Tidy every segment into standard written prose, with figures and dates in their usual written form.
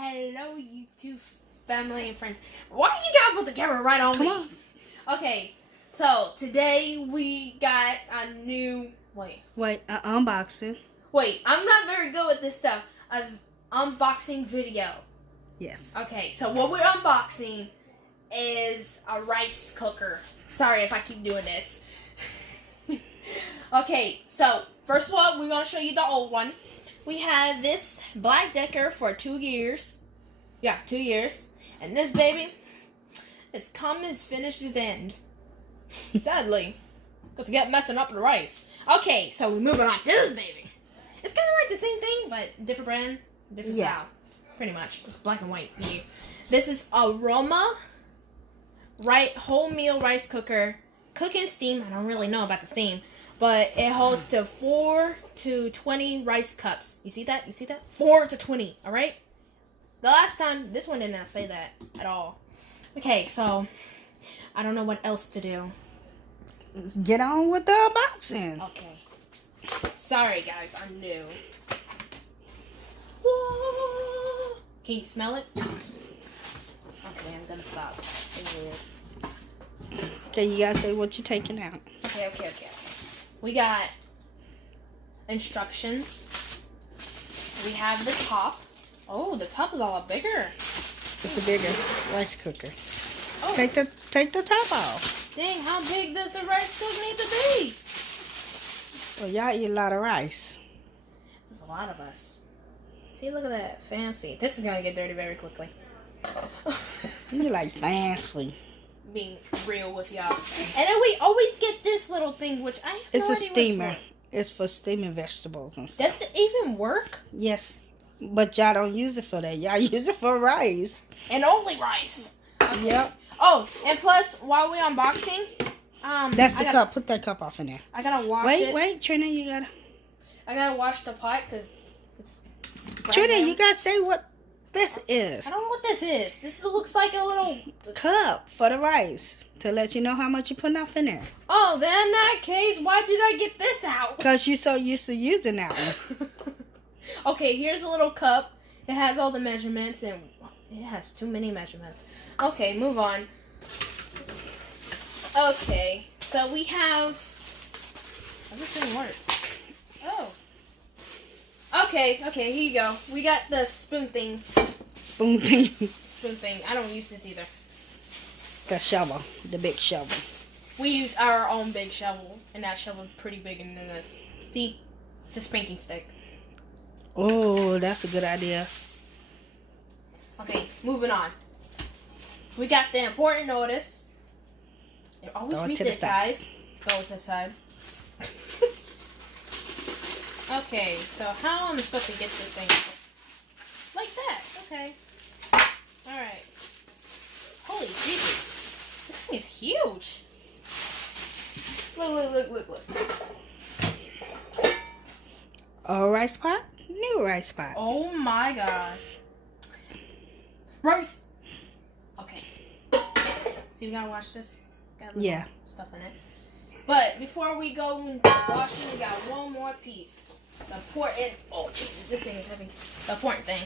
Hello, YouTube family and friends. Why you gotta put the camera right on me? On. Okay, so today we got a new Unboxing. Wait, I'm not very good with this stuff. An unboxing video. Yes. Okay, so what we're unboxing is a rice cooker. Sorry if I keep doing this. Okay, so first of all, we're gonna show you the old one. We had this Black Decker for 2 years. Yeah, 2 years. And this baby, it's come as finished as end. Sadly. Because it kept messing up the rice. Okay, so we're moving on to this baby. It's kind of like the same thing, but different brand, different style. Pretty much. It's black and white. Yeah. This is Aroma whole meal rice cooker. Cooking steam. I don't really know about the steam. But it holds to 4 to 20 rice cups. You see that? You see that? 4 to 20, alright? The last time, this one did not say that at all. Okay, so, I don't know what else to do. Let's get on with the unboxing. Okay. Sorry, guys, I'm new. Whoa. Can you smell it? Okay, I'm gonna stop. It's weird. Okay, you gotta say what you're taking out. Okay. We got instructions. We have the top. Oh, the top is a lot bigger. It's a bigger rice cooker. Oh. Take the top off. Dang, how big does the rice cooker need to be? Well, y'all eat a lot of rice. There's a lot of us. See, look at that. Fancy. This is going to get dirty very quickly. You like fancy. Being real with y'all. And then we always get this little thing, which I have It's no a idea steamer. what It's for steaming vegetables and it's stuff. for. Does it even work? Yes. But y'all don't use it for that. Y'all use it for rice. And only rice. Okay. Yep. Oh, and plus, while we unboxing, That's the cup. Put that cup off in there. I gotta wash it. Wait, Trina, you gotta. I gotta wash the pot because it's. Trina, you gotta say what this is. I don't know what this is. This looks like a little Cup for the rice to let you know how much you're putting off in there. Oh, then in that case, why did I get this out? Because you're so used to using that one. Okay, here's a little cup. It has all the measurements, and it has too many measurements. Okay, move on. Okay, so we have... Everything works. Oh. Okay, here you go. We got the spoon thing. Spoon thing. Spoon thing. I don't use this either. The shovel. The big shovel. We use our own big shovel, and that shovel's pretty bigger than this. See? It's a spanking stick. Oh, that's a good idea. Okay, moving on. We got the important notice. You always read this, guys. Go to the side. Okay, so how am I supposed to get this thing? Like that. Okay. Alright. Holy Jesus. This thing is huge. Look. A rice pot? New rice pot. Oh my god. Rice! Okay. See, we gotta wash this. Got a little stuff in it. But before we go and wash it, we got one more piece. The important. Oh Jesus, this thing is heavy. The important thing.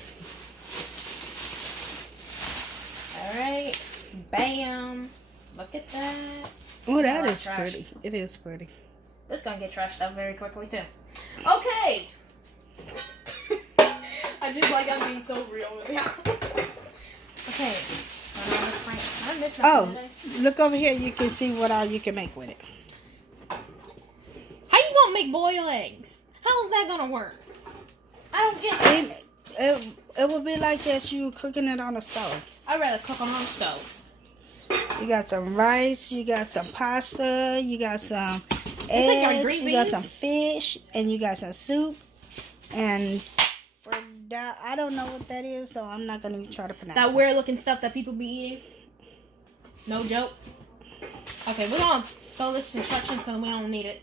Alright. Bam. Look at that. Oh, that is pretty. It is pretty. This is gonna get trashed up very quickly too. Okay. I just like I'm being so real with you. Okay. I missed nothing today. Look over here. You can see what all you can make with it. How you gonna make boiled eggs? How's that gonna work? I don't get it. It would be like as you cooking it on a stove. I'd rather cook on the stove. You got some rice. You got some pasta. You got some eggs. Like green beans. You got some fish, and you got some soup. And for that, I don't know what that is, so I'm not gonna try to pronounce it. That weird looking stuff that people be eating. No joke. Okay, we're gonna throw this instructions because we don't need it.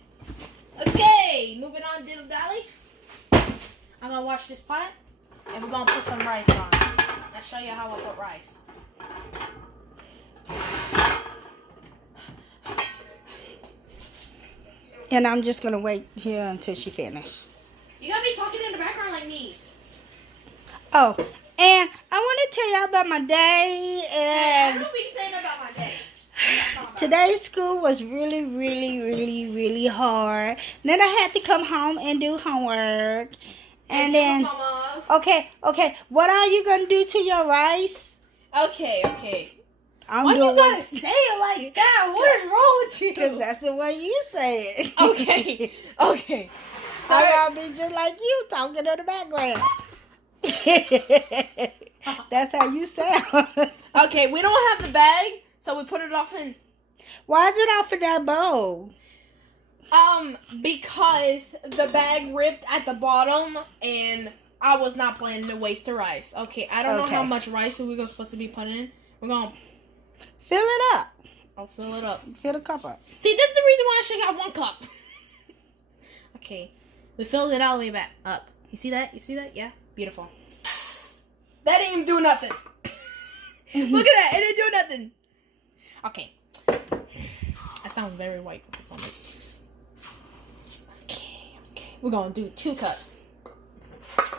Okay, moving on, diddle dally. I'm gonna wash this pot, and we're gonna put some rice on it. I'll show you how I put rice. And I'm just gonna wait here until she finishes. You gotta be talking in the background like me. Oh, And I want to tell y'all about my day. I And don't be saying about my day. today's school was really, really, really, really hard. Then I had to come home and do homework. And then, okay. What are you going to do to your rice? Okay. Why you gotta say it like that? What is wrong with you? Because that's the way you say it. Okay. So I'll be just like you talking in the background. That's how you sound. Okay, we don't have the bag, so we put it off in. Why is it off in that bowl? Because the bag ripped at the bottom, and I was not planning to waste the rice. Okay, I don't know how much rice are we supposed to be putting in. We're gonna fill it up. I'll fill it up. Fill the cup up. See, this is the reason why I should have 1 cup. Okay, we filled it all the way back up. You see that? Yeah, beautiful. That didn't even do nothing. Look at that, it didn't do nothing. Okay, I sound very white at this moment. Okay, we're gonna do 2 cups.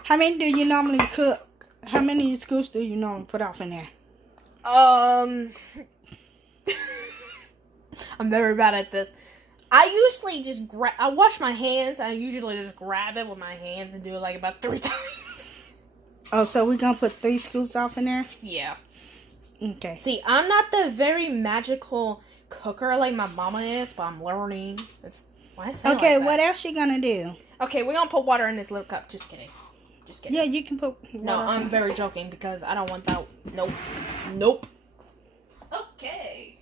How many do you normally cook? How many scoops do you normally put off in there? I'm very bad at this. I usually just I wash my hands. I usually just grab it with my hands and do it like about 3 times. Oh, so we're going to put 3 scoops off in there? Yeah. Okay. See, I'm not the very magical cooker like my mama is, but I'm learning. That's why I say okay, like that. what else you going to do? Okay, we're going to put water in this little cup. Just kidding. Yeah, you can put water. No, I'm very joking because I don't want that. Nope. Okay.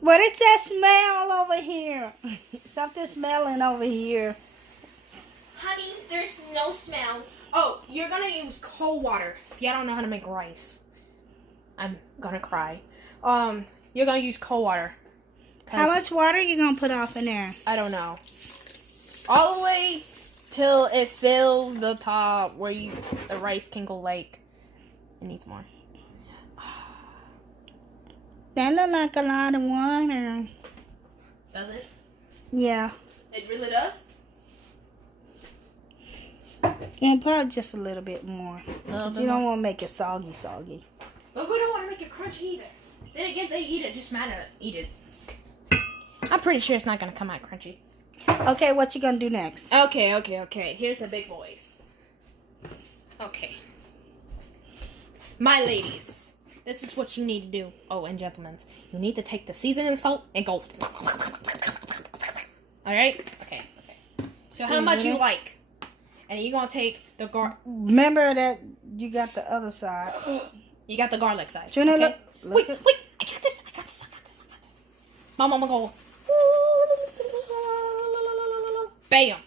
What is that smell over here? Something smelling over here. Honey, there's no smell. Oh, you're gonna use cold water. If y'all don't know how to make rice, I'm gonna cry. You're gonna use cold water. How much water are you gonna put off in there? I don't know. All the way till it fills the top where the rice can go like. It needs more. That look like a lot of water. Does it? Yeah. It really does? And probably just a little bit more. Because you don't want to make it soggy. But we don't want to make it crunchy either. Then again, they eat it. Just matter to eat it. I'm pretty sure it's not going to come out crunchy. Okay, what you going to do next? Okay. Here's the big boys. Okay. My ladies, this is what you need to do. Oh, and gentlemen, you need to take the seasoning salt and go. Alright? Okay. So how much you like? And you're going to take the Remember that you got the other side. You got the garlic side. Junior, okay? Wait. I got this. Mama, I'm going to go. Bam.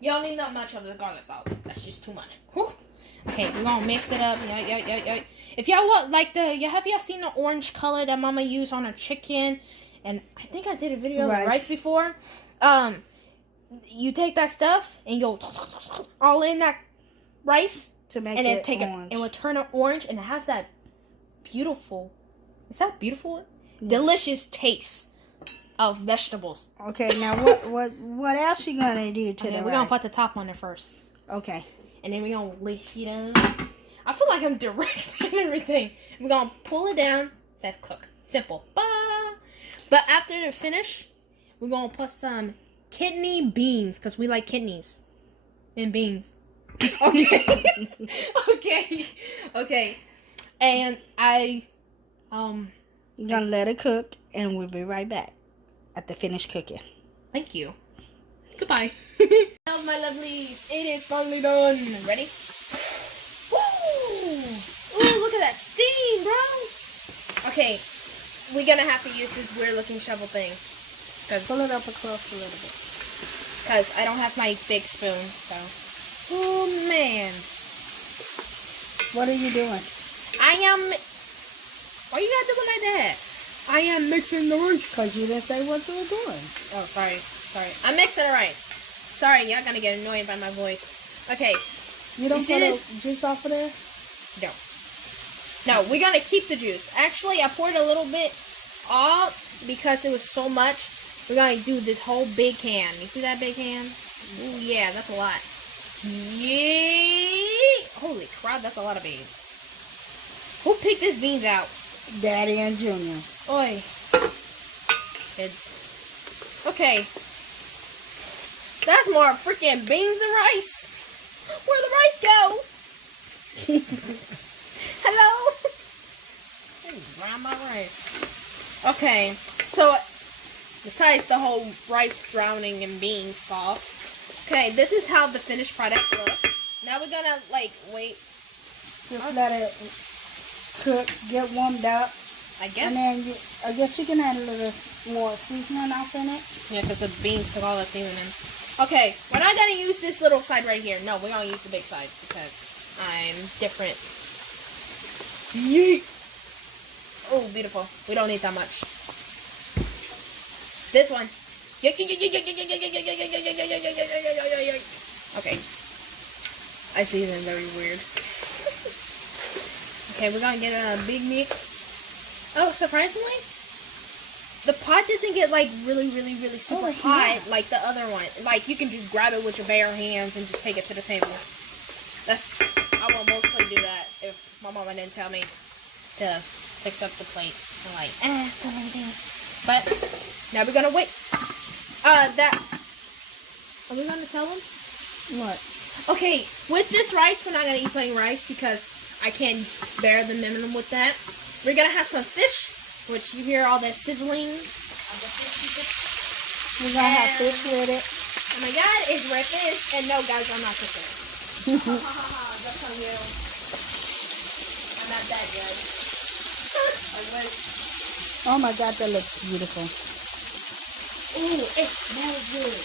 You don't need that much of the garlic salt. That's just too much. Whew. Okay, we're going to mix it up. Yeah. If y'all want, like, have y'all seen the orange color that Mama used on her chicken? And I think I did a video of rice before. You take that stuff and you'll all in that rice to make and it then orange. It will turn it orange and have that beautiful. Is that beautiful? Yeah. Delicious taste of vegetables. Okay, now what else you gonna do to the we're gonna put the top on it first. Okay. And then we're gonna lift it up. I feel like I'm directing everything. We're gonna pull it down. It says cook. Simple. But after they're finished, we're gonna put some kidney beans because we like kidneys and beans. Okay. Okay. And you're gonna let it cook, and we'll be right back at the finished cooking. Thank you. Goodbye. Well, my lovelies, it is finally done. Ready? Woo! Ooh, look at that steam, bro. Okay, we're gonna have to use this weird looking shovel thing. Pull it up close a little bit. Because I don't have my big spoon, so. Oh, man. What are you doing? Why you gotta do it like that? I am mixing the rice. Because you didn't say what you were doing. Oh, sorry. I'm mixing the rice. Sorry, y'all gonna get annoyed by my voice. Okay. You don't put the juice off of there? No, we're gonna keep the juice. Actually, I poured a little bit off because it was so much. We're gonna do this whole big can. You see that big can? Ooh, yeah, that's a lot. Yeah. Holy crap, that's a lot of beans. Who picked these beans out? Daddy and Junior. Oi. Kids. Okay. That's more freaking beans than rice. Where'd the rice go? Hello? Grind my rice. Okay. So, besides the whole rice drowning in bean sauce. Okay, this is how the finished product looks. Now we're gonna, like, wait. Just let it cook, get warmed up. I guess. And then I guess you can add a little more seasoning off in it. Yeah, because the beans took all the seasoning. Okay, we're not going to use this little side right here. No, we're going to use the big side because I'm different. Yeet! Oh, beautiful. We don't need that much. This one. Okay. I see them very weird. Okay, we're going to get a big mix. Oh, surprisingly, the pot doesn't get like really super hot like the other one. Like you can just grab it with your bare hands and just take it to the table. I will mostly do that if my mama didn't tell me to fix up the plates. I'm like, so many things. But now we're gonna wait. Are we gonna tell them? What? Okay, with this rice, we're not gonna eat plain rice because I can't bear the minimum with that. We're gonna have some fish, which you hear all that sizzling. We're gonna have fish with it. Oh my god, it's red fish. And no, guys, I'm not cooking it. That's on you. I'm not that good. Oh my god, that looks beautiful. Ooh, it smells good.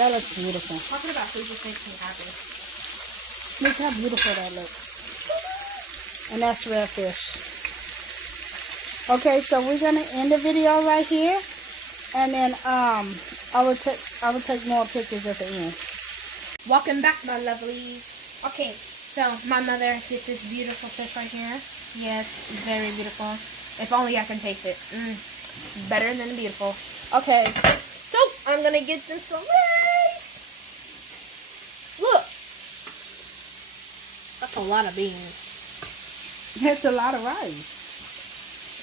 That looks beautiful. Talking about food just makes me happy. Look how beautiful that looks. And that's red fish. Okay, so we're gonna end the video right here, and then I will take more pictures at the end. Welcome back, my lovelies. Okay, so my mother did this beautiful fish right here. Yes, very beautiful. If only I can taste it. Better than beautiful. Okay, so I'm gonna get them some rice. Look, that's a lot of beans. That's a lot of rice.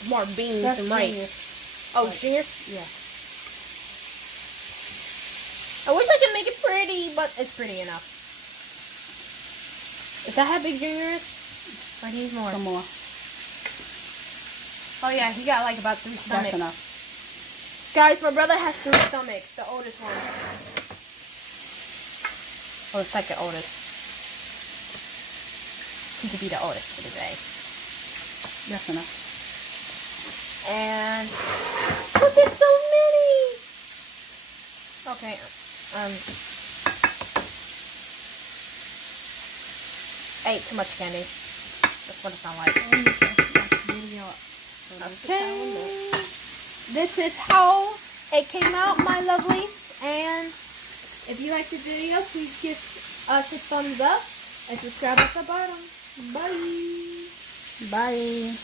More beans That's than rice. Junior's. Oh, Right. Junior's? Yeah. I wish I could make it pretty, but it's pretty enough. Is that how big Junior is? Or he needs more? Some more. Oh yeah, he got like about 3 stomachs. That's enough. Guys, my brother has 3 stomachs, the oldest one. Or the second oldest. He could be the oldest for the day. That's enough. And look at so many. Okay. I ate too much candy. That's what it sounds like. Okay. This is how it came out, my lovelies. And if you liked the video, please give us a thumbs up and subscribe at the bottom. Bye. Bye.